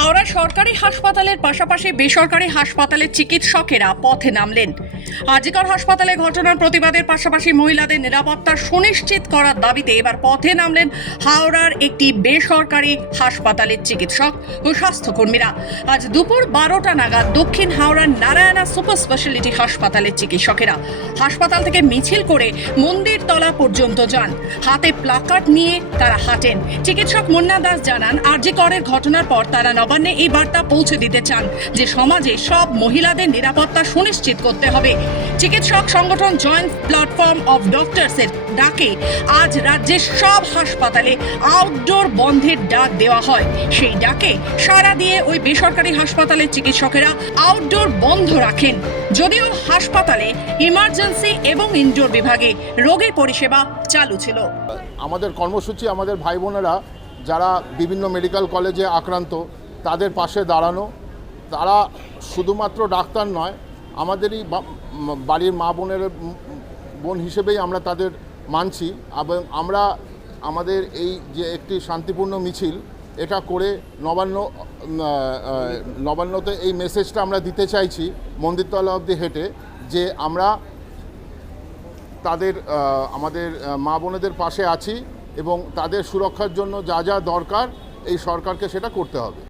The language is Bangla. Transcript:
হাওড়া সরকারি হাসপাতালের পাশাপাশি বেসরকারি হাসপাতালের চিকিৎসকেরা পথে নামলেন। আজিকর হাসপাতালে ঘটনার প্রতিবাদের পাশাপাশি মহিলাদের নিরাপত্তা সুনিশ্চিত করার দাবিতে এবার পথে নামলেন হাওড়ার একটি বেসরকারি হাসপাতালের চিকিৎসক ও স্বাস্থ্যকর্মীরা। আজ দুপুর 12টা নাগাদ দক্ষিণ হাওড়ার নারায়ণা সুপার স্পেশালিটি হাসপাতালের চিকিৎসকেরা হাসপাতাল থেকে মিছিল করে মন্দিরতলা পর্যন্ত যান। হাতে প্লাকার্ড নিয়ে তারা হাঁটেন। চিকিৎসক মুন্না দাস জানান, আরজিকরের ঘটনার পর তারা নবান্নে এই বার্তা পৌঁছে দিতে চান যে সমাজে সব মহিলাদের নিরাপত্তা সুনিশ্চিত করতে হবে। চিকিৎসক সংগঠন জয়েন্ট প্ল্যাটফর্ম অফ ডক্টরসের ডাকে আজ রাজ্যের সব হাসপাতালে আউটডোর বন্ধের ডাক দেওয়া হয়। সেই ডাকে সাড়া দিয়ে ওই বেসরকারি হাসপাতালের চিকিৎসকেরা আউটডোর বন্ধ রাখেন। যদিও হাসপাতালে ইমার্জেন্সি এবং ইনডোর বিভাগে রোগীর পরিষেবা চালু ছিল। আমাদের কর্মসূচি আমাদের ভাই বোনেরা যারা বিভিন্ন মেডিকেল কলেজে আক্রান্ত তাদের পাশে দাঁড়ানো। তারা শুধুমাত্র ডাক্তার নয়, আমাদেরই বাড়ির মা বোন হিসেবেই আমরা তাদের মানছি এবং আমরা আমাদের এই যে একটি শান্তিপূর্ণ মিছিল এটা করে নবান্নতে এই মেসেজটা আমরা দিতে চাইছি মন্দিরতলা অবধি হেঁটে, যে আমরা আমাদের মা বোনেদের পাশে আছি এবং তাদের সুরক্ষার জন্য যা যা দরকার এই সরকারকে সেটা করতে হবে।